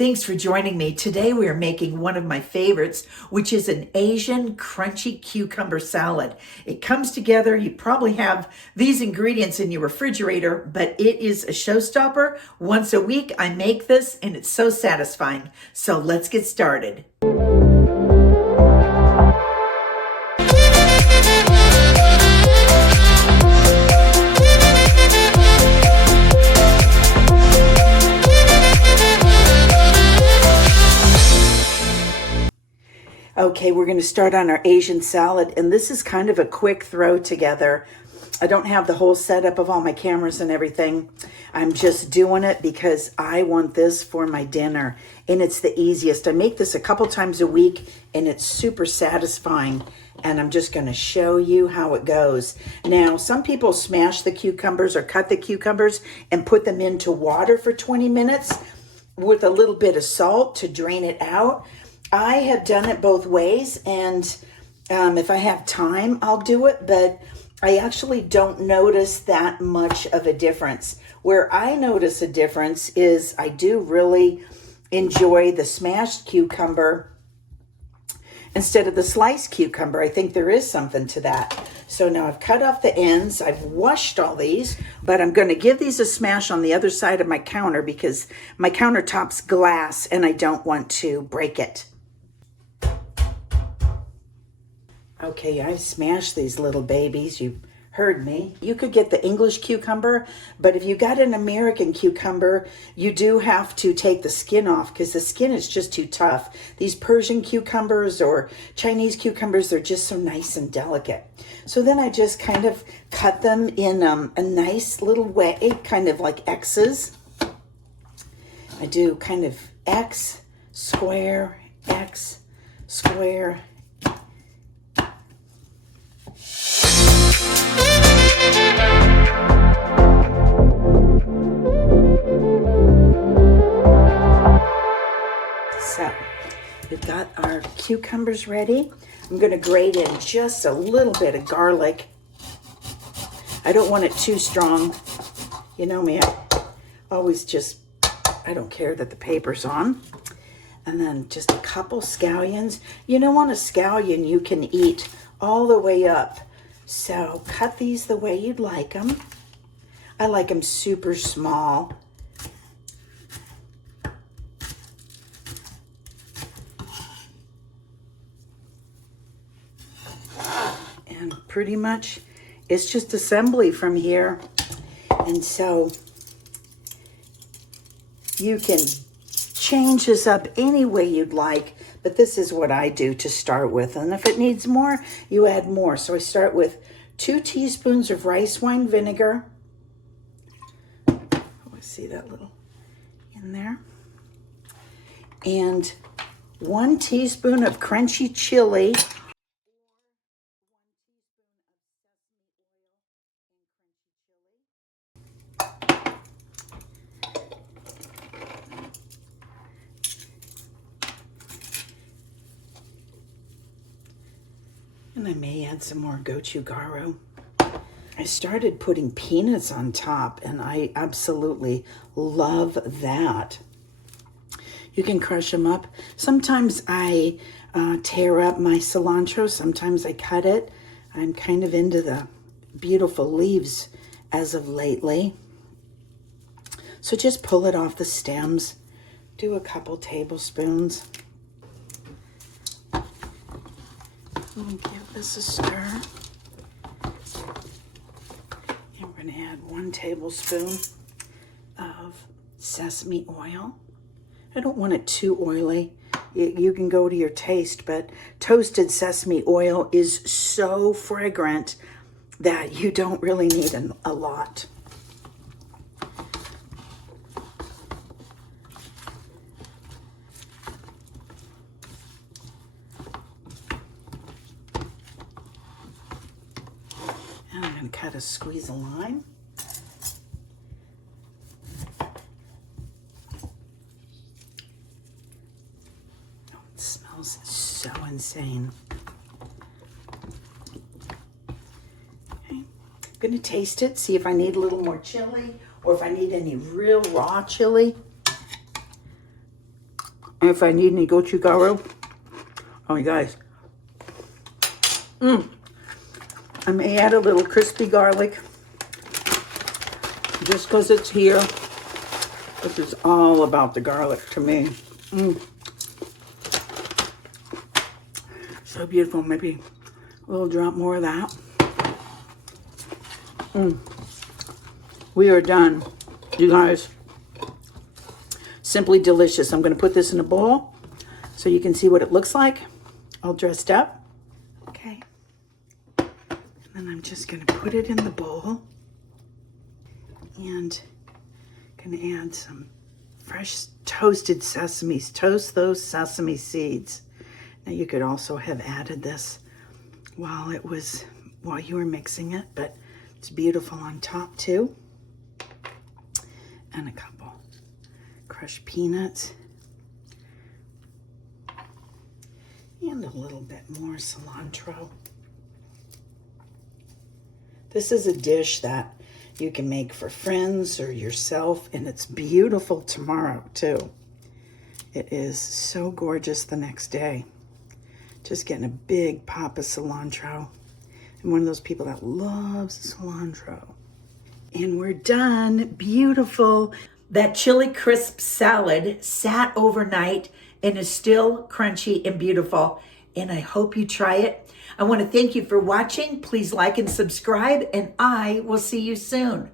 Thanks for joining me. Today we are making one of my favorites, which is an Asian crunchy cucumber salad. It comes together. You probably have these ingredients in your refrigerator, but it is a showstopper. Once a week I make this and it's so satisfying. So let's get started. Okay, we're going to start on our Asian salad, and this is kind of a quick throw together. I don't have the whole setup of all my cameras and everything. I'm just doing it because I want this for my dinner, and it's the easiest. I make this a couple times a week, and it's super satisfying, and I'm just going to show you how it goes. Now, some people smash the cucumbers or cut the cucumbers and put them into water for 20 minutes with a little bit of salt to drain it out. I have done it both ways, and if I have time, I'll do it, but I actually don't notice that much of a difference. Where I notice a difference is I do really enjoy the smashed cucumber instead of the sliced cucumber. I think there is something to that. So now I've cut off the ends. I've washed all these, but I'm going to give these a smash on the other side of my counter because my countertop's glass and I don't want to break it. Okay, I've smashed these little babies. You heard me. You could get the English cucumber, but if you got an American cucumber, you do have to take the skin off because the skin is just too tough. These Persian cucumbers or Chinese cucumbers, they're just so nice and delicate. So then I just kind of cut them in a nice little way, kind of like X's. I do kind of X, square, X, square, so we've got our cucumbers ready. I'm going to grate in just a little bit of garlic. I don't want it too strong. You know me, I don't care that the paper's on. And then just a couple scallions. You know, on a scallion, you can eat all the way up. So cut these the way you'd like them. I like them super small. And pretty much it's just assembly from here. And so you can change this up any way you'd like, but this is what I do to start with. And if it needs more, you add more. So I start with 2 teaspoons of rice wine vinegar. Oh, I see that little in there. And 1 teaspoon of crunchy chili. And I may add some more gochujang. I started putting peanuts on top, and I absolutely love that. You can crush them up. Sometimes I tear up my cilantro. Sometimes I cut it. I'm kind of into the beautiful leaves as of lately. So just pull it off the stems. Do a couple tablespoons. And give this a stir. And we're going to add 1 tablespoon of sesame oil. I don't want it too oily. You can go to your taste, but toasted sesame oil is so fragrant that you don't really need a lot. And I'm going to cut a squeeze of lime. Oh, it smells so insane. Okay, I'm going to taste it, see if I need a little more chili or if I need any real raw chili. And if I need any gochugaru, oh, you guys. I may add a little crispy garlic just because it's here. This is all about the garlic to me. So beautiful. Maybe a little drop more of that. We are done, you guys. Simply delicious. I'm going to put this in a bowl so you can see what it looks like, all dressed up. Okay. And then I'm just going to put it in the bowl and going to add some fresh toasted sesames. Toast those sesame seeds. Now you could also have added this while you were mixing it, but it's beautiful on top too. And a couple crushed peanuts. And a little bit more cilantro. This is a dish that you can make for friends or yourself, and it's beautiful tomorrow too. It is so gorgeous the next day. Just getting a big pop of cilantro. I'm one of those people that loves cilantro. And we're done. Beautiful. That chili crisp salad sat overnight and is still crunchy and beautiful. And I hope you try it. I want to thank you for watching. Please like and subscribe, and I will see you soon.